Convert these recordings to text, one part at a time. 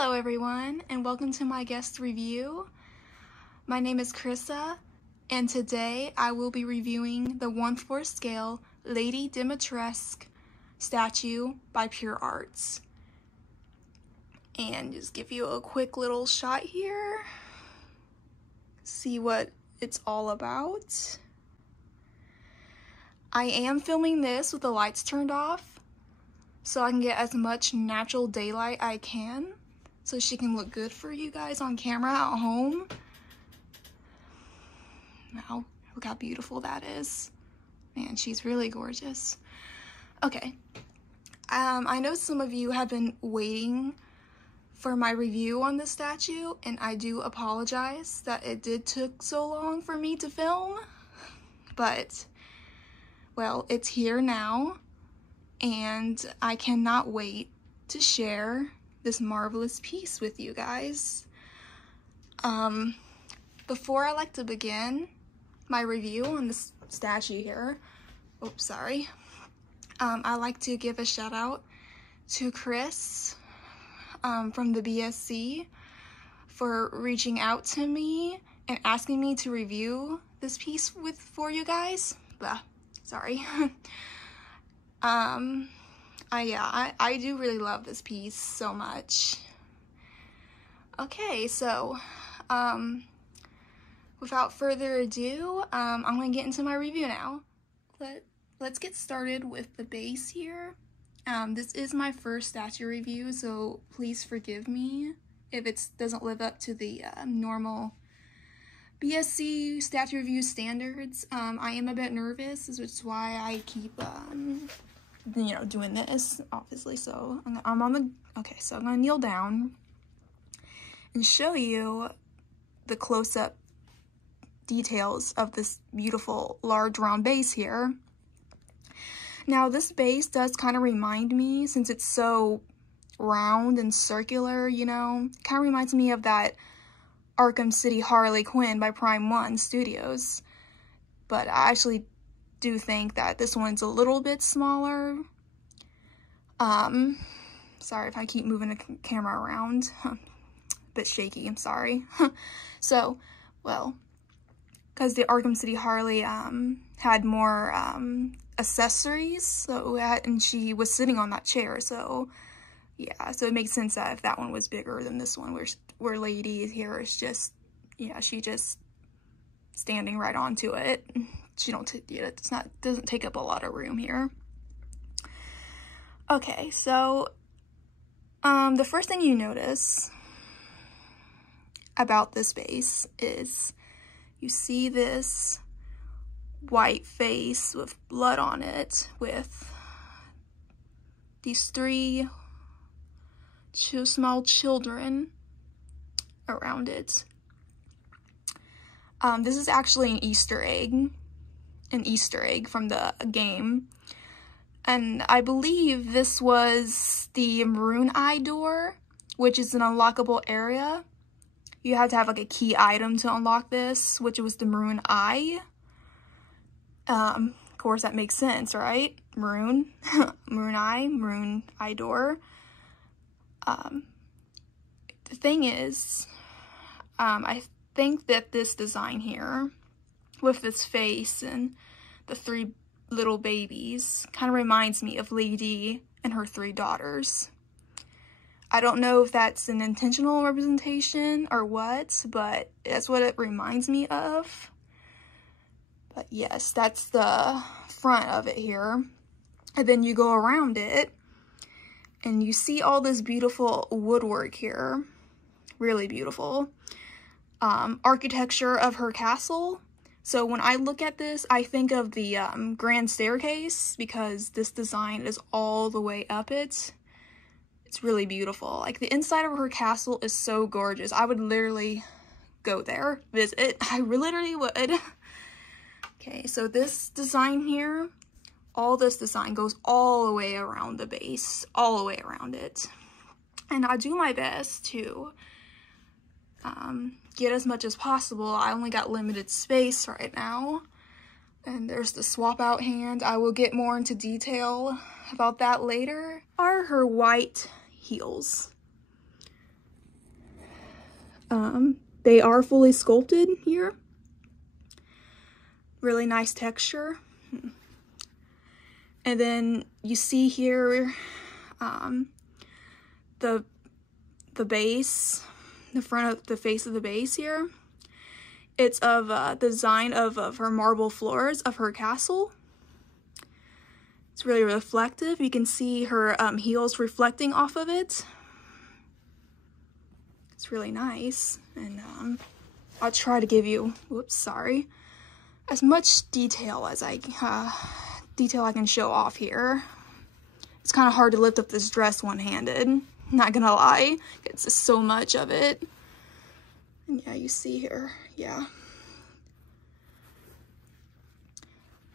Hello everyone, and welcome to my guest review. My name is Krissa, and today I will be reviewing the 1/4 scale Lady Dimitrescu statue by PureArts. And just give you a quick little shot here. See what it's all about. I am filming this with the lights turned off, so I can get as much natural daylight I can, so she can look good for you guys on camera at home. Wow, look how beautiful that is. Man, she's really gorgeous. Okay, I know some of you have been waiting for my review on this statue, and I do apologize that it did took so long for me to film, but, well, it's here now, and I cannot wait to share this marvelous piece with you guys. Before I like to begin my review on this statue here, oops, sorry, I like to give a shout out to Chris from the BSC for reaching out to me and asking me to review this piece for you guys. Blah, sorry. I do really love this piece so much. Okay, so, without further ado, I'm gonna get into my review now. Let's get started with the base here. This is my first statue review, so please forgive me if it doesn't live up to the normal BSC statue review standards. I am a bit nervous, which is why I keep, you know, doing this, obviously. So I'm on the, okay, so I'm gonna kneel down and show you the close-up details of this beautiful large round base here. Now this base does kind of remind me, since it's so round and circular, you know, kind of reminds me of that Arkham City Harley Quinn by Prime 1 Studios, but I actually do think that this one's a little bit smaller. Sorry if I keep moving the camera around, a bit shaky, I'm sorry. So, well, because the Arkham City Harley had more accessories, so and she was sitting on that chair, so yeah, so it makes sense that if that one was bigger than this one, where Lady here is just, yeah, she just standing right onto it. She doesn't take up a lot of room here. Okay, so the first thing you notice about this base is you see this white face with blood on it, with these three small children around it. This is actually an Easter egg from the game, and I believe this was the maroon eye door, which is an unlockable area. You had to have like a key item to unlock this, which was the maroon eye. Of course that makes sense, right? Maroon, maroon eye door. The thing is, I think that this design here, with this face and the three little babies, kind of reminds me of Lady and her three daughters. I don't know if that's an intentional representation or what, but that's what it reminds me of. But yes, that's the front of it here. And then you go around it, and you see all this beautiful woodwork here. Really beautiful. Architecture of her castle. So when I look at this, I think of the grand staircase, because this design is all the way up it. It's really beautiful. Like, the inside of her castle is so gorgeous. I would literally go there, visit. I literally would. Okay, so this design here, all this design goes all the way around the base, all the way around it. And I do my best to get as much as possible. I only got limited space right now. And there's the swap out hand. I will get more into detail about that later. Are her white heels. They are fully sculpted here. Really nice texture. And then you see here the base, the front of the face of the base here. It's of the design of her marble floors of her castle. It's really reflective. You can see her heels reflecting off of it. It's really nice. And I'll try to give you, whoops, sorry, as much detail as I can show off here. It's kind of hard to lift up this dress one-handed, not gonna lie. It's just so much of it. And yeah, you see here, yeah.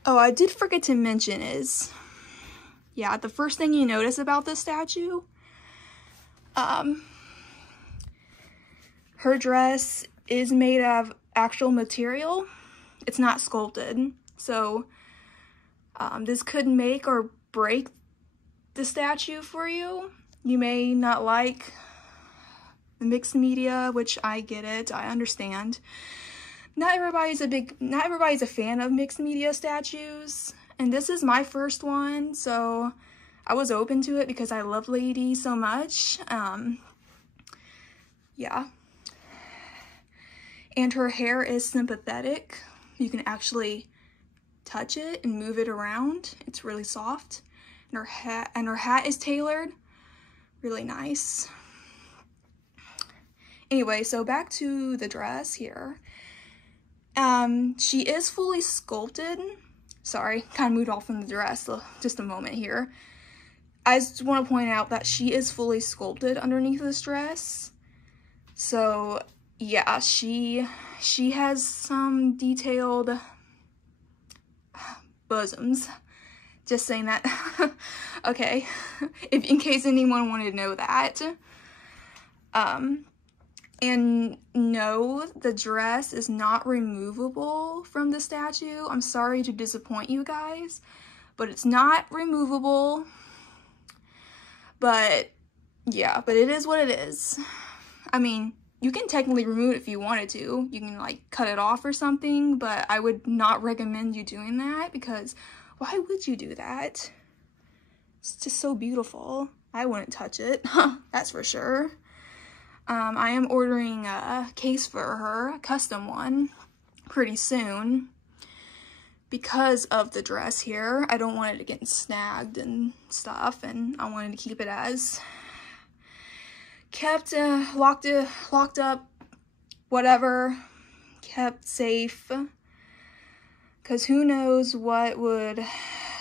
Oh, I did forget to mention is, yeah, the first thing you notice about this statue, her dress is made of actual material. It's not sculpted. So this could make or break the statue for you. You may not like the mixed media, which I get it, I understand. Not everybody's a fan of mixed media statues, and this is my first one, so I was open to it because I love Lady so much. Yeah. And her hair is sympathetic. You can actually touch it and move it around. It's really soft. And her hat is tailored. Really nice. Anyway, so back to the dress here. She is fully sculpted. Sorry, kind of moved off from the dress just a moment here. I just want to point out that she is fully sculpted underneath this dress. So yeah, she has some detailed bosoms. Just saying that. Okay, in case anyone wanted to know that. And no, the dress is not removable from the statue. I'm sorry to disappoint you guys, but it's not removable. But yeah, but it is what it is. I mean, you can technically remove it if you wanted to. You can like cut it off or something, but I would not recommend you doing that because why would you do that? It's just so beautiful. I wouldn't touch it, that's for sure. I am ordering a case for her, a custom one, pretty soon. Because of the dress here, I don't want it to get snagged and stuff, and I wanted to keep it as kept, locked up, whatever, kept safe. Because who knows what would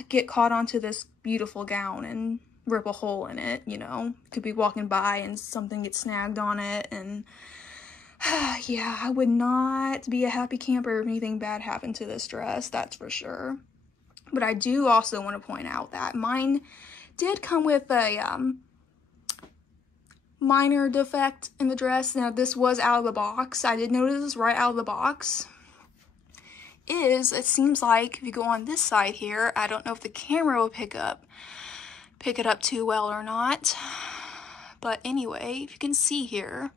get caught onto this beautiful gown and rip a hole in it, you know. Could be walking by and something gets snagged on it, and yeah, I would not be a happy camper if anything bad happened to this dress, that's for sure. But I do also want to point out that mine did come with a minor defect in the dress. Now this was out of the box. I did notice this right out of the box. It seems like if you go on this side here, I don't know if the camera will pick it up too well or not, but anyway, if you can see here,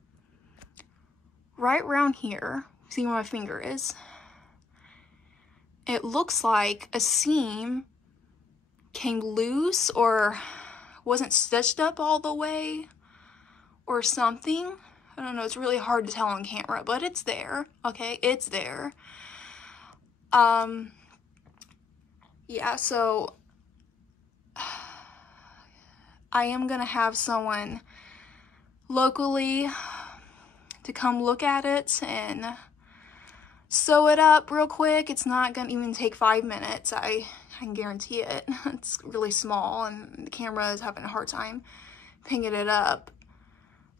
right around here, see where my finger is, it looks like a seam came loose or wasn't stitched up all the way or something. I don't know, it's really hard to tell on camera, but it's there, okay, it's there. Yeah, so I am gonna have someone locally to come look at it and sew it up real quick. It's not gonna even take 5 minutes, I can guarantee it. It's really small and the camera is having a hard time picking it up,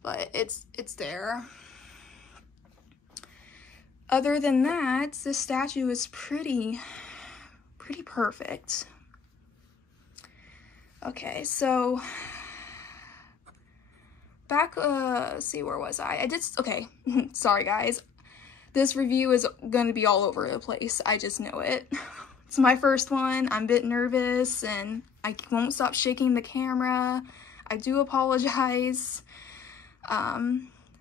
but it's there. Other than that, this statue is pretty perfect. Okay, so back, let's see, where was I? Okay, sorry guys. This review is gonna be all over the place, I just know it. It's my first one, I'm a bit nervous, and I won't stop shaking the camera. I do apologize.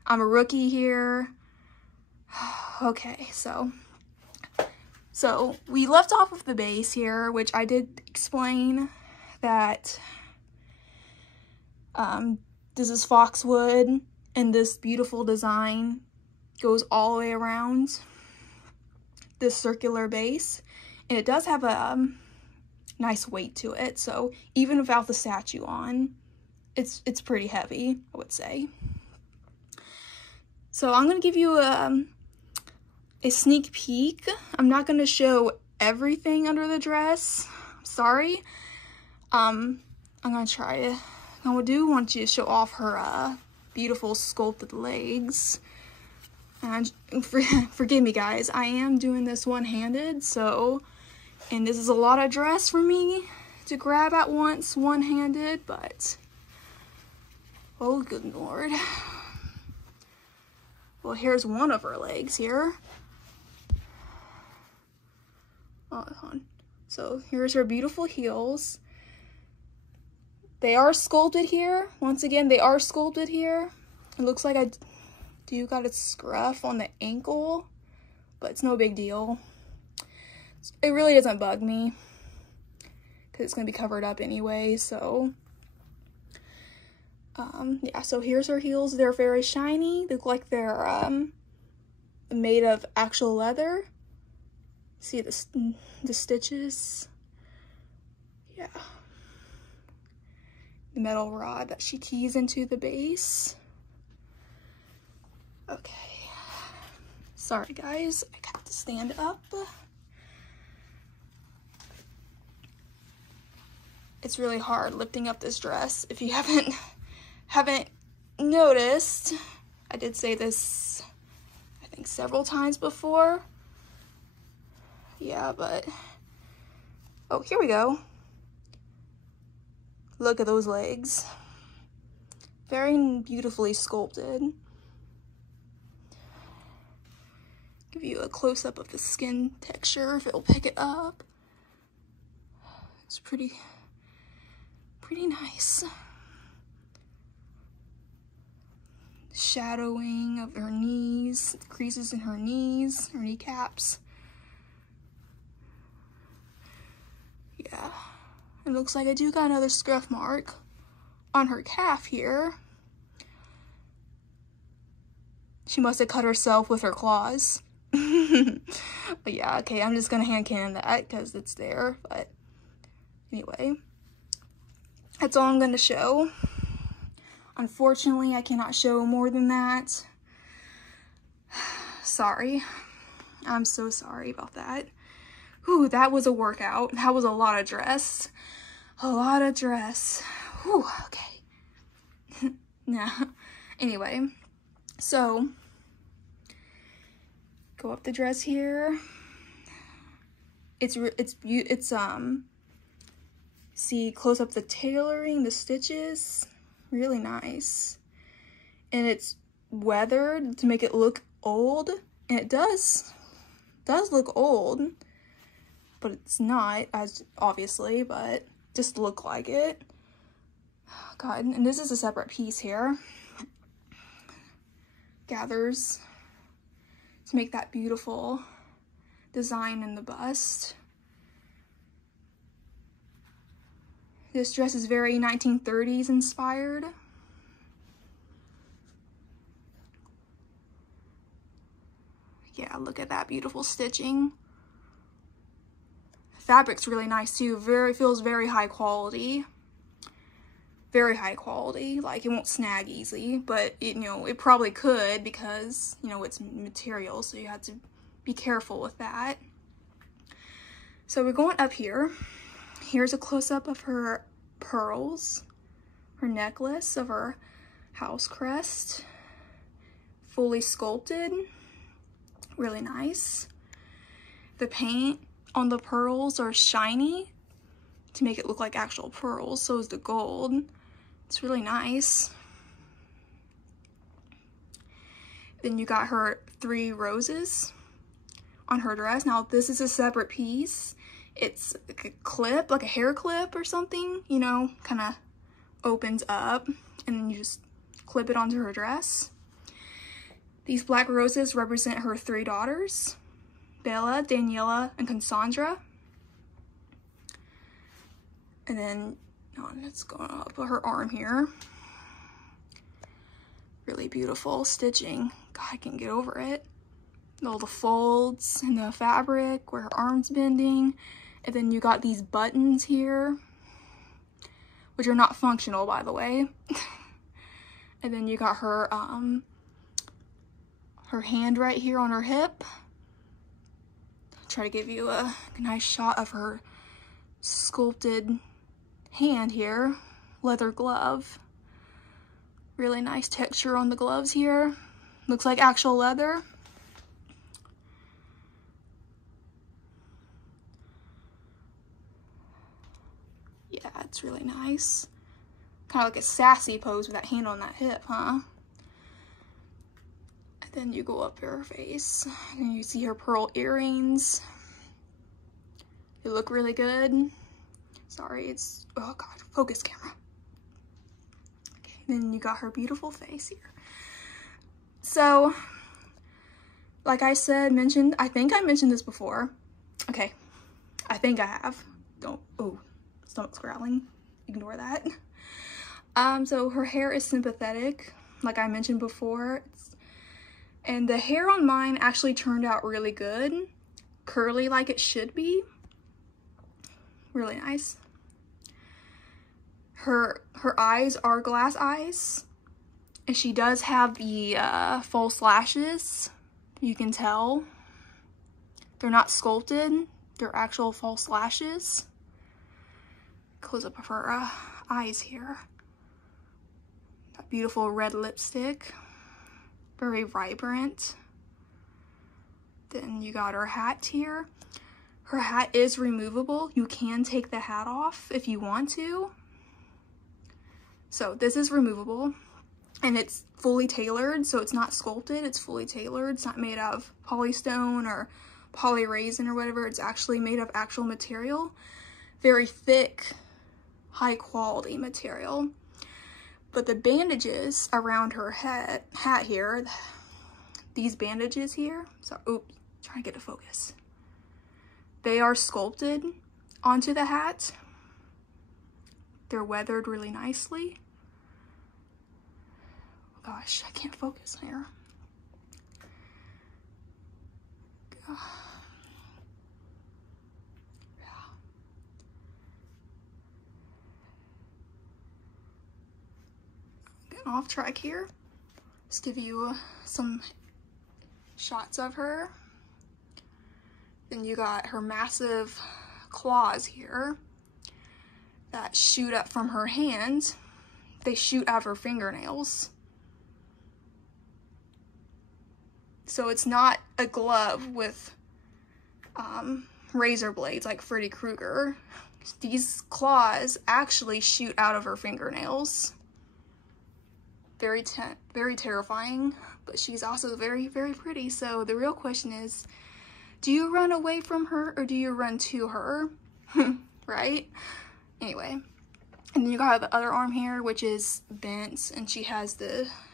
I'm a rookie here. Okay, so we left off with the base here, which I did explain that this is foxwood, and this beautiful design goes all the way around this circular base, and it does have a nice weight to it, so even without the statue on, it's pretty heavy, I would say. So I'm going to give you a sneak peek. I'm not going to show everything under the dress. I'm sorry. I'm going to try to, I want you to show off her beautiful sculpted legs. And forgive me guys, I am doing this one-handed, so, and this is a lot of dress for me to grab at once one-handed, but, oh good lord. Well, here's one of her legs here. So here's her beautiful heels. They are sculpted here. Once again, they are sculpted here. It looks like I do got a scruff on the ankle, but it's no big deal. It really doesn't bug me because it's going to be covered up anyway, so yeah, so here's her heels. They're very shiny. They look like they're made of actual leather. See the stitches? Yeah. The metal rod that she keys into the base. Okay. Sorry guys, I got to stand up. It's really hard lifting up this dress. If you haven't noticed, I did say this I think several times before. Yeah, but oh, here we go. Look at those legs. Very beautifully sculpted. Give you a close-up of the skin texture if it'll pick it up. It's pretty nice. Shadowing of her knees, creases in her knees, her kneecaps. Yeah, it looks like I do got another scruff mark on her calf here. She must have cut herself with her claws. But yeah, okay, I'm just gonna hand cannon that because it's there, but anyway, that's all I'm gonna show. Unfortunately, I cannot show more than that. Sorry. I'm so sorry about that. Ooh, that was a workout. That was a lot of dress. A lot of dress. Ooh, okay. Nah. Anyway, so go up the dress here. See close up the tailoring, the stitches. Really nice. And it's weathered to make it look old, and it does look old, but it's not, as obviously, but just look like it. God, and this is a separate piece here. Gathers to make that beautiful design in the bust. This dress is very 1930s inspired. Yeah, look at that beautiful stitching. Fabric's really nice too. Feels very high quality. Very high quality. Like, it won't snag easy, but it, it probably could because, it's material, so you have to be careful with that. So we're going up here. Here's a close-up of her pearls, her necklace of her house crest, fully sculpted, really nice. The paint on the pearls are shiny to make it look like actual pearls, so is the gold. It's really nice. Then you got her 3 roses on her dress. Now this is a separate piece. It's like a clip, like a hair clip or something, kind of opens up, and then you just clip it onto her dress. These black roses represent her 3 daughters, Bella, Daniela, and Cassandra. And then, let's go up her arm here. Really beautiful stitching. God, I can't get over it. All the folds in the fabric where her arm's bending. And then you got these buttons here, which are not functional, by the way. And then you got her her hand right here on her hip. I'll try to give you a nice shot of her sculpted hand here. Leather glove. Really nice texture on the gloves here. Looks like actual leather. Yeah, it's really nice. Kind of like a sassy pose with that hand on that hip, huh? And then you go up her face, and you see her pearl earrings. They look really good. Sorry, it's, oh God, focus camera. Okay, then you got her beautiful face here. So, like I said, I think I mentioned this before. Okay, I think I have. Oh, stomach's growling. Ignore that. So her hair is sympathetic, like I mentioned before. And the hair on mine actually turned out really good. Curly like it should be. Really nice. Her eyes are glass eyes. And she does have the false lashes. You can tell. They're not sculpted. They're actual false lashes. Close up of her eyes here. That beautiful red lipstick. Very vibrant. Then you got her hat here. Her hat is removable. You can take the hat off if you want to. So this is removable. And it's fully tailored, so it's not sculpted, it's fully tailored. It's not made out of polystone or polyresin or whatever. It's actually made of actual material. Very thick, high quality material. But the bandages around her hat here, these bandages here, so, oops, trying to get to focus. They are sculpted onto the hat. They're weathered really nicely. Gosh, I can't focus here. Yeah. Getting off track here. Let's give you some shots of her. Then you got her massive claws here that shoot up from her hand. They shoot out of her fingernails. So it's not a glove with razor blades like Freddy Krueger. These claws actually shoot out of her fingernails. Very terrifying, but she's also very, very pretty. So the real question is, do you run away from her or do you run to her? Right? Anyway, and then you got the other arm here, which is bent, and she has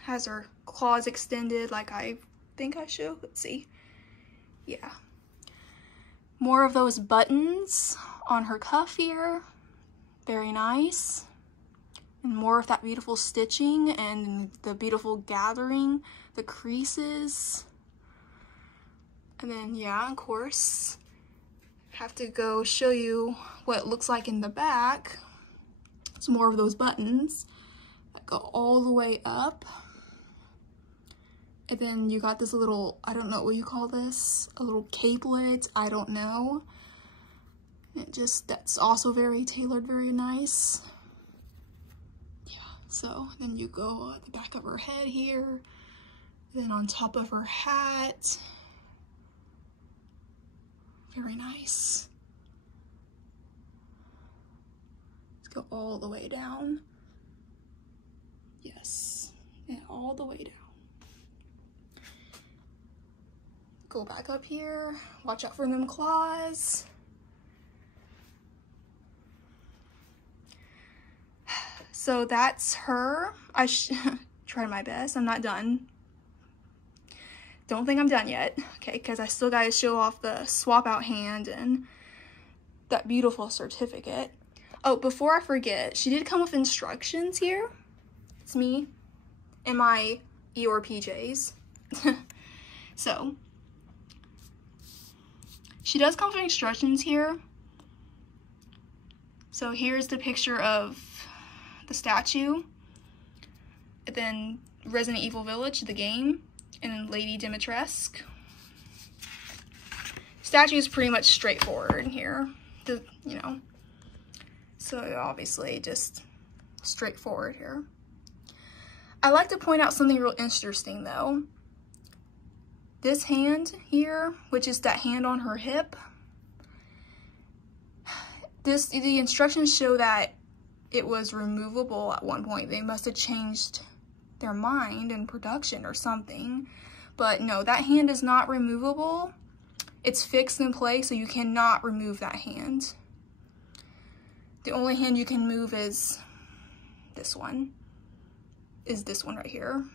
her claws extended like I think I should. Let's see. Yeah. More of those buttons on her cuff here. Very nice. And more of that beautiful stitching and the beautiful gathering, the creases. And then, yeah, of course, have to go show you what it looks like in the back. It's more of those buttons that go all the way up. And then you got this little, I don't know what you call this, a little capelet, I don't know. That's also very tailored, very nice. Yeah, so then you go at the back of her head here, then on top of her hat. Very nice. Let's go all the way down. Yes, and all the way down. Go back up here, watch out for them claws. So that's her. I tried my best, I'm not done. don't think I'm done yet, okay, because I still got to show off the swap out hand and that beautiful certificate. Oh, before I forget, she did come with instructions here. It's me in my Eeyore PJs. So, she does come with instructions here. So here's the picture of the statue, and then Resident Evil Village, the game, and then Lady Dimitrescu. Statue is pretty much straightforward here, you know. So obviously just straightforward here. I like to point out something real interesting though. This hand here, which is that hand on her hip, the instructions show that it was removable at one point. They must have changed their mind in production or something. But no, that hand is not removable. It's fixed in place, so you cannot remove that hand. The only hand you can move is this one. Is this one right here.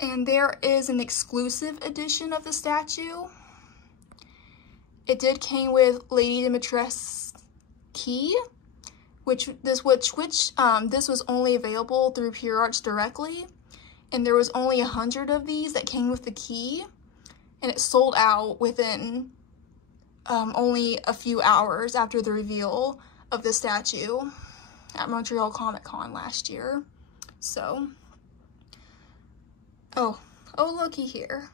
And there is an exclusive edition of the statue. It did came with Lady Dimitrescu key, this was only available through PureArts directly, and there was only 100 of these that came with the key, and it sold out within only a few hours after the reveal of the statue at Montreal Comic Con last year. So, oh looky here.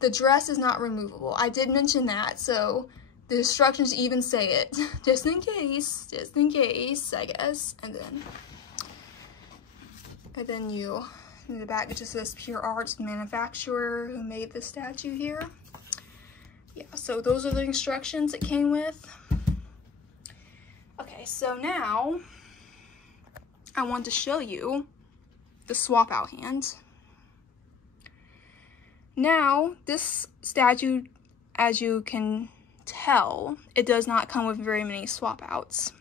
The dress is not removable. I did mention that, so the instructions even say it, just in case, I guess. And then you, in the back, it just says PureArts manufacturer who made the statue here. Yeah, so those are the instructions it came with. Okay, so now I want to show you the swap out hand. Now, this statue, as you can tell, it does not come with very many swap outs.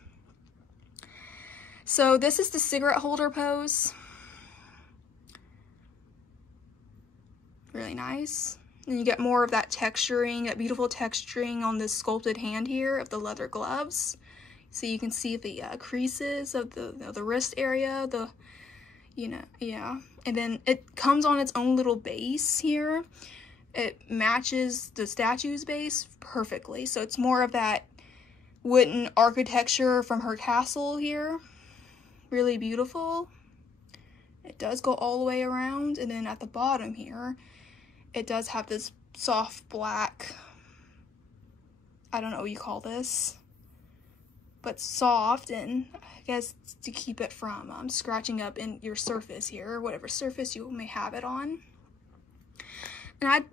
So this is the cigarette holder pose. Really nice. And you get more of that texturing, that beautiful texturing on this sculpted hand here of the leather gloves. So you can see the creases of the wrist area, yeah. And then it comes on its own little base here. It matches the statue's base perfectly. So it's more of that wooden architecture from her castle here. Really beautiful. It does go all the way around. And then at the bottom here, it does have this soft black, I don't know what you call this, but soft, and I guess to keep it from scratching up in your surface here, whatever surface you may have it on. And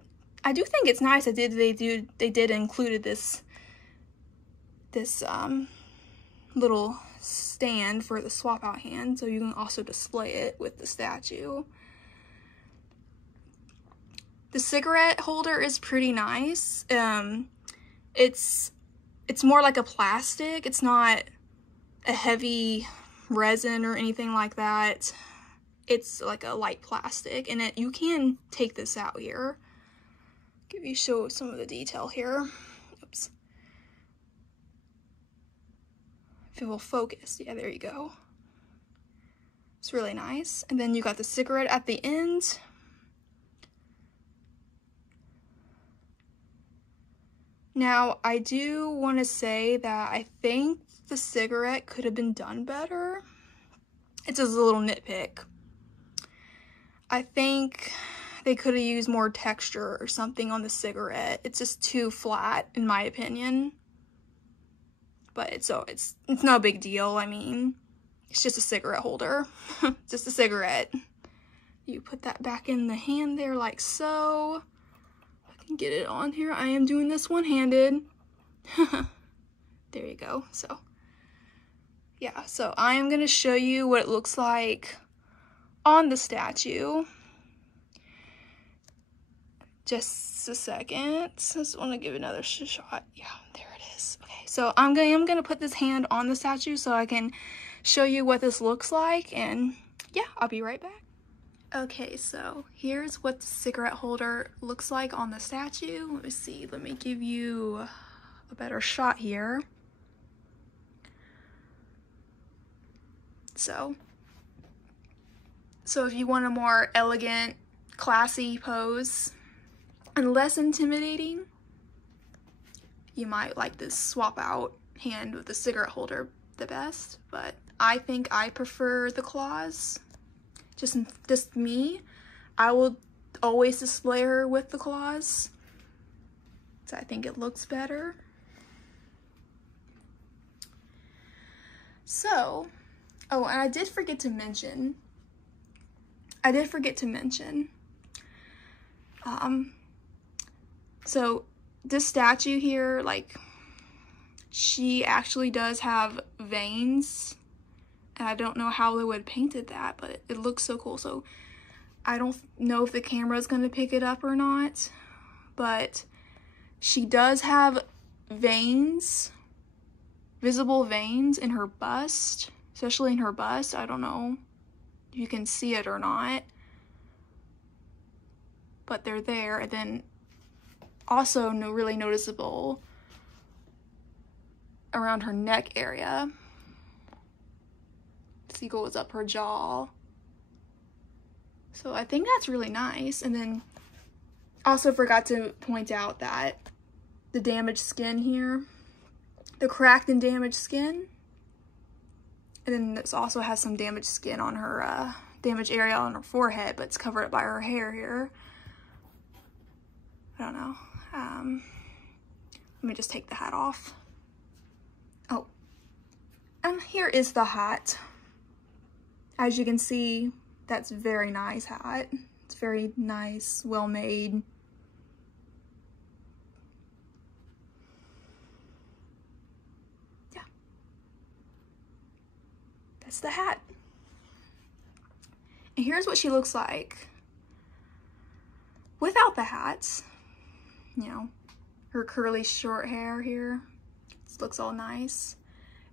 I do think it's nice that they did included this little stand for the swap out hand, so you can also display it with the statue. The cigarette holder is pretty nice. It's more like a plastic. It's not a heavy resin or anything like that. It's like a light plastic, and you can take this out here. Show some of the detail here. Oops. If it will focus, yeah, there you go. It's really nice. And then you got the cigarette at the end. Now, I do want to say that I think the cigarette could have been done better. It's just a little nitpick. I think they could have used more texture or something on the cigarette. It's just too flat, in my opinion. But it's no big deal. I mean, it's just a cigarette holder. Just a cigarette. You put that back in the hand there like so. Get it on here. I am doing this one-handed. There you go. So yeah, so I am going to show you what it looks like on the statue. Just a second. Just want to give another shot. Yeah, there it is. Okay, so I'm going to put this hand on the statue so I can show you what this looks like, and yeah, I'll be right back. Okay, so here's what the cigarette holder looks like on the statue. Let me see, let me give you a better shot here. So if you want a more elegant, classy pose and less intimidating, you might like this swap out hand with the cigarette holder the best, but I think I prefer the claws. Just me, I will always display her with the claws, so I think it looks better. So, oh, and I did forget to mention, so this statue here, like, she actually does have veins, and I don't know how they would have painted that, but it looks so cool. So I don't know if the camera is going to pick it up or not, but she does have veins, visible veins in her bust, especially in her bust. I don't know if you can see it or not, but they're there. And then also really noticeable around her neck area. See, goes up her jaw. So I think that's really nice. And then also forgot to point out that the damaged skin here, the cracked and damaged skin, and then this also has some damaged skin on her, damaged area on her forehead, but it's covered up by her hair here. I don't know. Let me just take the hat off. Oh, and here is the hat. As you can see, that's a very nice hat. It's very nice, well made. Yeah. That's the hat. And here's what she looks like without the hats. You know, her curly short hair here. It looks all nice.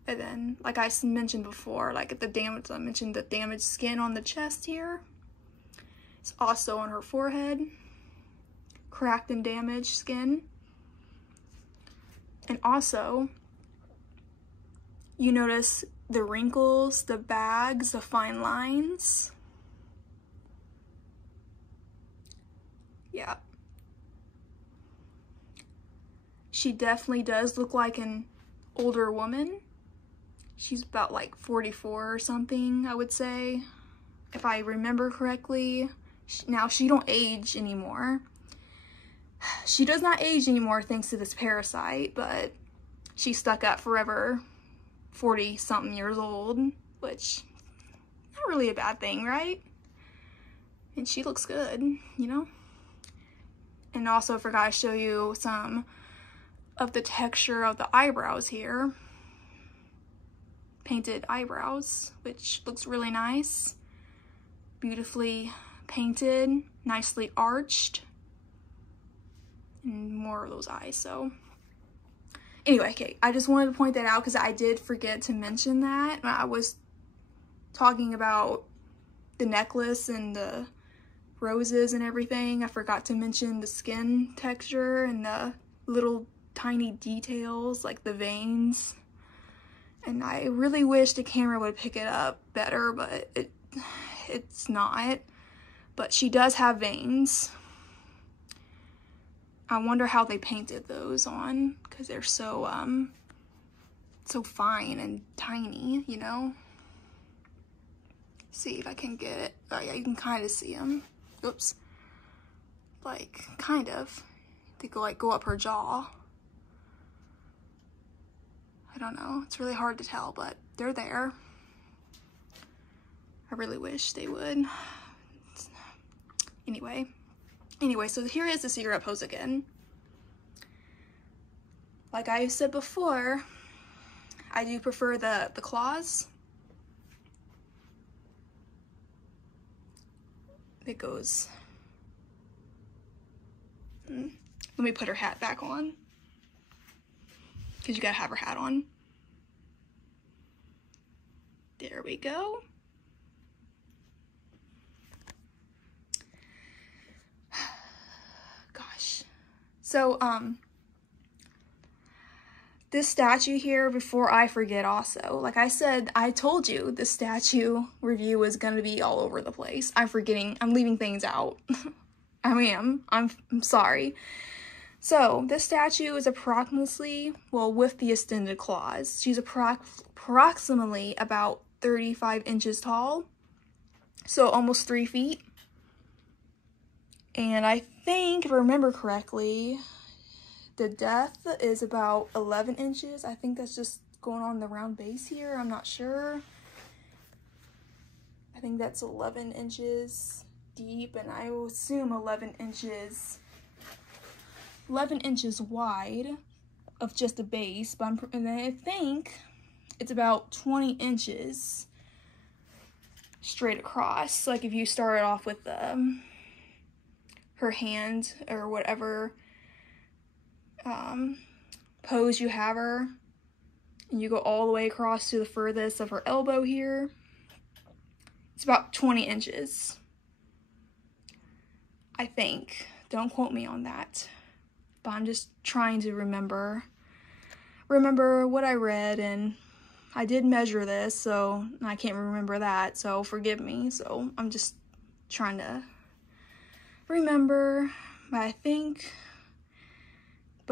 And then, like I mentioned before, like I mentioned the damaged skin on the chest here. It's also on her forehead. Cracked and damaged skin. And also, you notice the wrinkles, the bags, the fine lines. Yeah. She definitely does look like an older woman. She's about like 44 or something, I would say, if I remember correctly. Now, she don't age anymore. She does not age anymore thanks to this parasite, but she stuck up forever, 40-something years old, which, not really a bad thing, right? And she looks good, you know? And also, I forgot to show you some of the texture of the eyebrows here. Painted eyebrows, which looks really nice. Beautifully painted, nicely arched. And more of those eyes, so. Anyway, okay, I just wanted to point that out because I did forget to mention that when I was talking about the necklace and the roses and everything. I forgot to mention the skin texture and the little tiny details like the veins. And I really wish the camera would pick it up better, but it's not. But she does have veins. I wonder how they painted those on, because they're so so fine and tiny, you know? See if I can get it. Oh yeah, you can kind of see them. Oops. Like, kind of. They go up her jaw. I don't know. It's really hard to tell, but they're there. I really wish they would. Anyway, so here is the cigarette pose again. Like I said before, I do prefer the claws. It goes. Let me put her hat back on, because you gotta have her hat on. There we go. So, this statue here, before I forget also, like I said, I told you the statue review was gonna be all over the place. I'm leaving things out. I'm sorry. So, this statue is approximately, well, with the extended claws, she's approximately about 35 inches tall, so almost 3 feet. And I think, if I remember correctly, the depth is about 11 inches. I think that's just going on the round base here. I'm not sure. I think that's 11 inches deep, and I will assume 11 inches wide of just a base. And I think it's about 20 inches straight across. Like if you started off with her hand or whatever pose you have her, and you go all the way across to the furthest of her elbow here, it's about 20 inches. I think. Don't quote me on that. But I'm just trying to remember what I read, and I did measure this, so I can't remember that, so forgive me. So I'm just trying to remember, but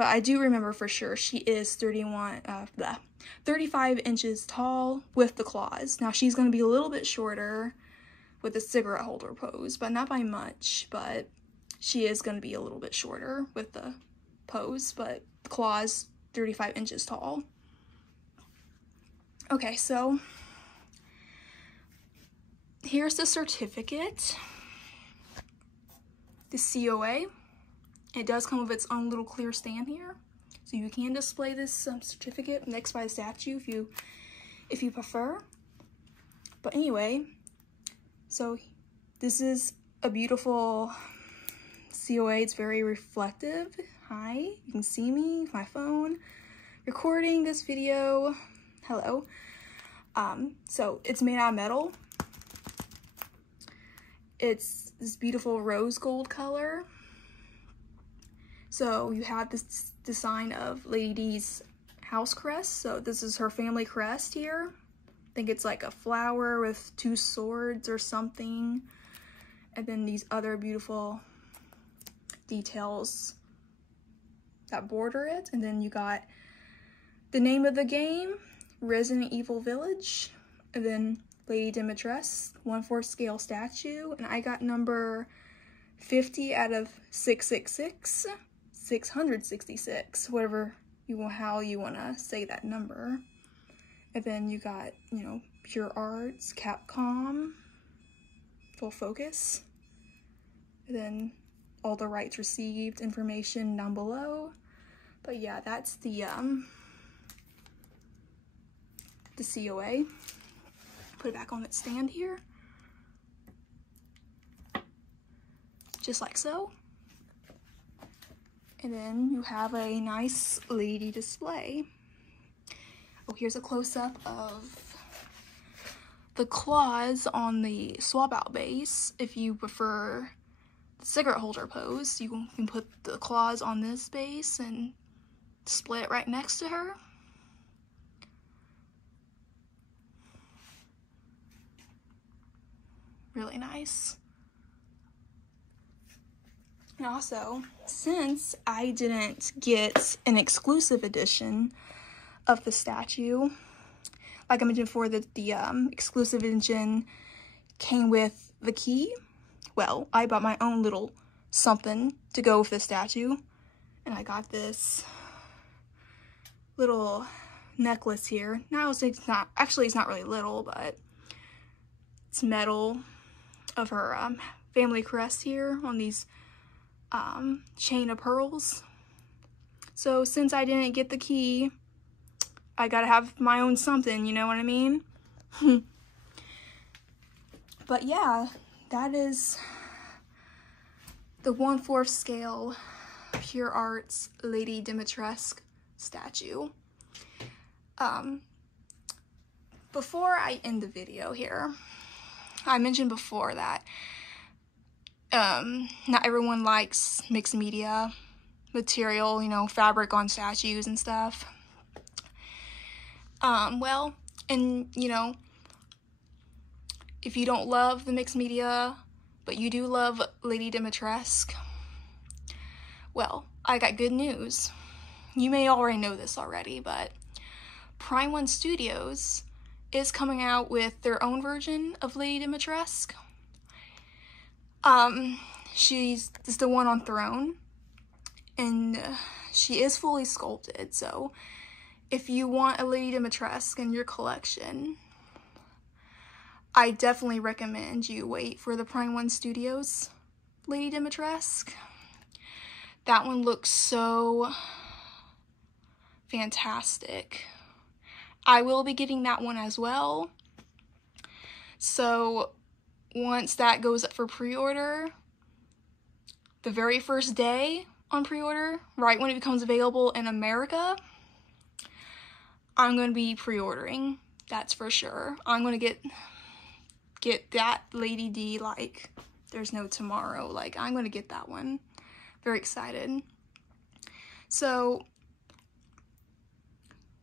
I do remember for sure she is 35 inches tall with the claws. Now she's going to be a little bit shorter with the cigarette holder pose, but not by much, but she is going to be a little bit shorter with the pose, but the claws 35 inches tall. Okay, so here's the certificate, the COA. It does come with its own little clear stand here, so you can display this certificate next by the statue if you prefer. But anyway, so this is a beautiful COA. It's very reflective. Hi, you can see me, my phone, recording this video. Hello. So it's made out of metal. It's this beautiful rose gold color. So you have this design of Lady's house crest. So this is her family crest here. I think it's like a flower with 2 swords or something. And then these other beautiful details that border it. And then you got the name of the game, Resident Evil Village. And then Lady Dimitrescu, 1/4 scale statue. And I got number 50 out of 666. 666, whatever how you want to say that number. And then you got, you know, PureArts Capcom, full focus. And then all the rights received information down below. But yeah, that's the COA. Put it back on its stand here, just like so. And then you have a nice lady display. Oh, here's a close-up of the claws on the swap out base. If you prefer the cigarette holder pose, you can put the claws on this base and display it right next to her. Really nice. And also, since I didn't get an exclusive edition of the statue, like I mentioned before, that the exclusive edition came with the key. Well, I bought my own little something to go with the statue, and I got this little necklace here. Now it's not, actually it's not really little, but it's metal of her family crest here on these chain of pearls. So since I didn't get the key, I gotta have my own something, you know what I mean? But yeah, that is the 1/4 scale PureArts Lady Dimitrescu statue. Before I end the video here, I mentioned before that not everyone likes mixed media material, you know, fabric on statues and stuff. Well, and, you know, if you don't love the mixed media, but you do love Lady Dimitrescu, well, I got good news. You may already know this already, but Prime One Studios is coming out with their own version of Lady Dimitrescu. She's the one on throne, and she is fully sculpted, so if you want a Lady Dimitrescu in your collection, I definitely recommend you wait for the Prime One Studios Lady Dimitrescu. That one looks so fantastic. I will be getting that one as well. So once that goes up for pre-order, the very first day on pre-order, right when it becomes available in America, I'm going to be pre-ordering. That's for sure. I'm going to get that Lady D like there's no tomorrow. Like, I'm going to get that one. Very excited. So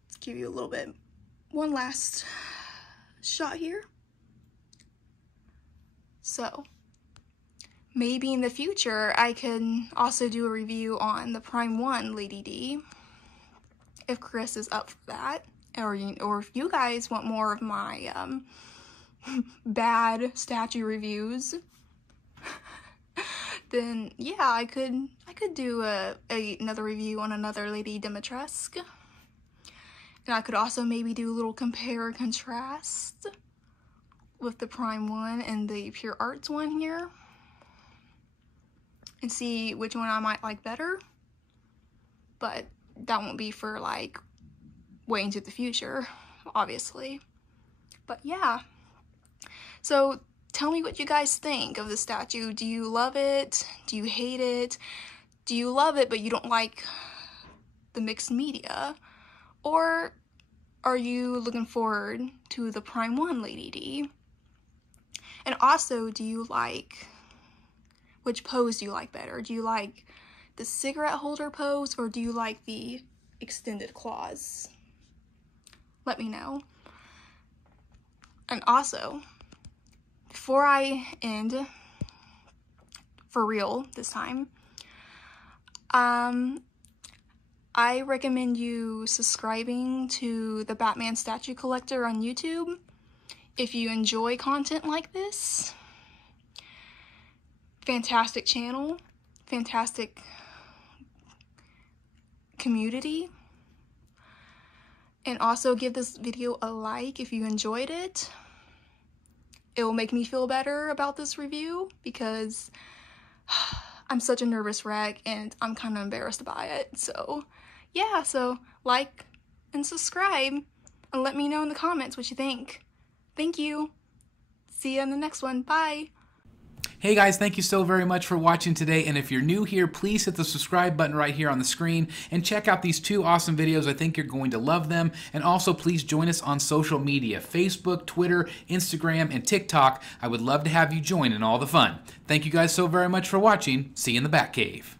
let's give you a little bit, one last shot here. So maybe in the future I can also do a review on the Prime One Lady D, if Chris is up for that, or if you guys want more of my bad statue reviews, then yeah, I could do another review on another Lady Dimitrescu. And I could also maybe do a little compare and contrast with the Prime One and the PureArts one here, and see which one I might like better. But that won't be for like way into the future, obviously. But yeah, so tell me what you guys think of the statue. Do you love it? Do you hate it? Do you love it but you don't like the mixed media? Or are you looking forward to the Prime One Lady D? And also, do you like, which pose do you like better? Do you like the cigarette holder pose, or do you like the extended claws? Let me know. And also, before I end, for real this time, I recommend you subscribing to the Batman Statue Collector on YouTube if you enjoy content like this. Fantastic channel, fantastic community. And also give this video a like if you enjoyed it. It will make me feel better about this review because I'm such a nervous wreck and I'm kind of embarrassed by it. So yeah, so like and subscribe and let me know in the comments what you think. Thank you. See you in the next one. Bye. Hey guys, thank you so very much for watching today, and if you're new here, please hit the subscribe button right here on the screen and check out these two awesome videos. I think you're going to love them. And also please join us on social media, Facebook, Twitter, Instagram, and TikTok. I would love to have you join in all the fun. Thank you guys so very much for watching. See you in the Batcave.